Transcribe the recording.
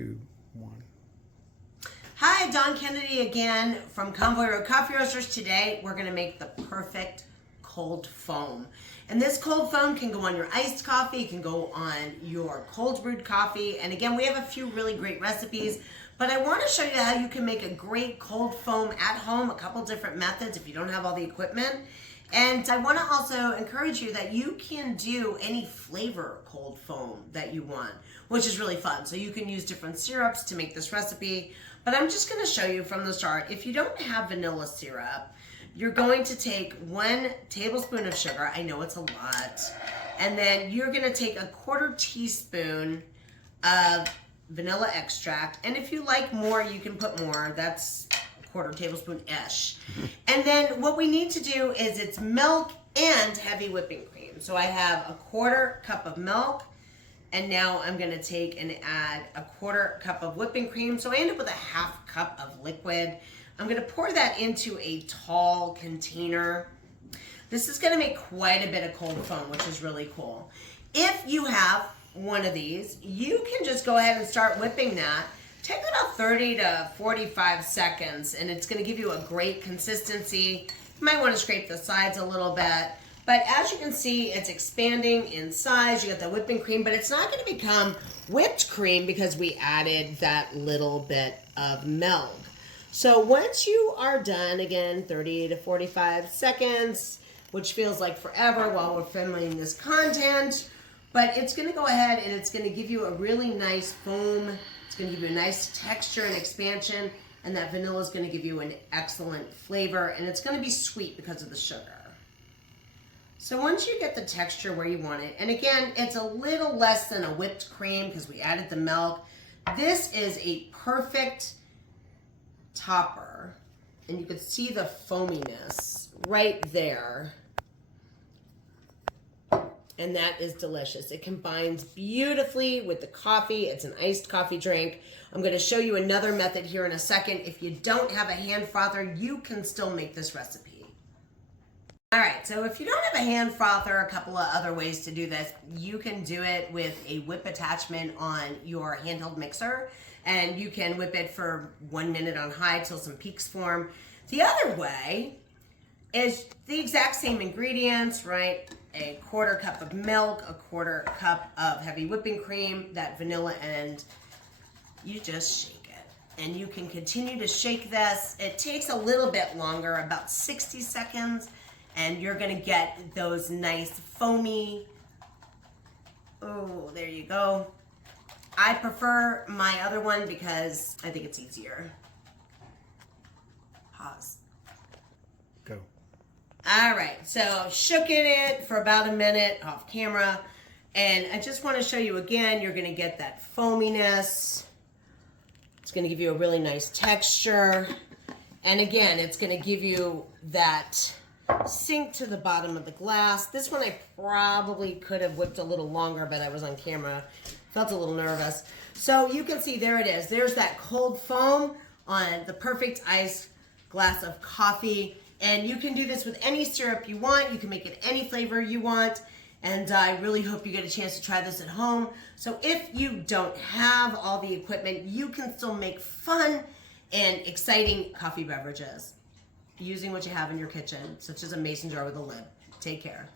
2, 1. Hi, Dawn Kennedy again from Convoy Road Coffee Roasters. Today we're going to make the perfect cold foam. And this cold foam can go on your iced coffee, it can go on your cold brewed coffee. And again, we have a few really great recipes, but I want to show you how you can make a great cold foam at home, a couple different methods if you don't have all the equipment. And I want to also encourage you that you can do any flavor cold foam that you want, which is really fun. So you can use different syrups to make this recipe, but I'm just going to show you from the start. If you don't have vanilla syrup, you're going to take 1 tablespoon of sugar. I know it's a lot. And then you're going to take a 1/4 teaspoon of vanilla extract. And if you like more, you can put more. That's 1/4 tablespoon-ish. And then what we need to do is it's milk and heavy whipping cream. So I have a 1/4 cup of milk, and now I'm gonna take and add a 1/4 cup of whipping cream. So I end up with a 1/2 cup of liquid. I'm gonna pour that into a tall container. This is gonna make quite a bit of cold foam, which is really cool. If you have one of these, you can just go ahead and start whipping that. Take about 30 to 45 seconds, and it's gonna give you a great consistency. You might wanna scrape the sides a little bit, but as you can see, it's expanding in size. You got the whipping cream, but it's not gonna become whipped cream because we added that little bit of milk. So once you are done, again, 30 to 45 seconds, which feels like forever while we're filming this content, but it's gonna go ahead and it's gonna give you a really nice foam. It's gonna give you a nice texture and expansion, and that vanilla is gonna give you an excellent flavor, and it's gonna be sweet because of the sugar. So once you get the texture where you want it, and again, it's a little less than a whipped cream because we added the milk. This is a perfect topper, and you can see the foaminess right there. And that is delicious. It combines beautifully with the coffee. It's an iced coffee drink. I'm gonna show you another method here in a second. If you don't have a hand frother, you can still make this recipe. All right, so if you don't have a hand frother, a couple of other ways to do this. You can do it with a whip attachment on your handheld mixer, and you can whip it for 1 minute on high till some peaks form. The other way is the exact same ingredients, right? A 1/4 cup of milk, a 1/4 cup of heavy whipping cream, that vanilla, and you just shake it. And you can continue to shake this. It takes a little bit longer, about 60 seconds, and you're gonna get those nice foamy, oh, there you go. I prefer my other one because I think it's easier. Pause. Go. All right, so shook it for about a minute off camera, and I just want to show you again, you're gonna get that foaminess. It's gonna give you a really nice texture, and again, it's gonna give you that sink to the bottom of the glass. This one I probably could have whipped a little longer, but I was on camera, felt a little nervous. So you can see there it is. There's that cold foam on the perfect iced glass of coffee. And you can do this with any syrup you want. You can make it any flavor you want. And I really hope you get a chance to try this at home. So if you don't have all the equipment, you can still make fun and exciting coffee beverages using what you have in your kitchen, such as a mason jar with a lid. Take care.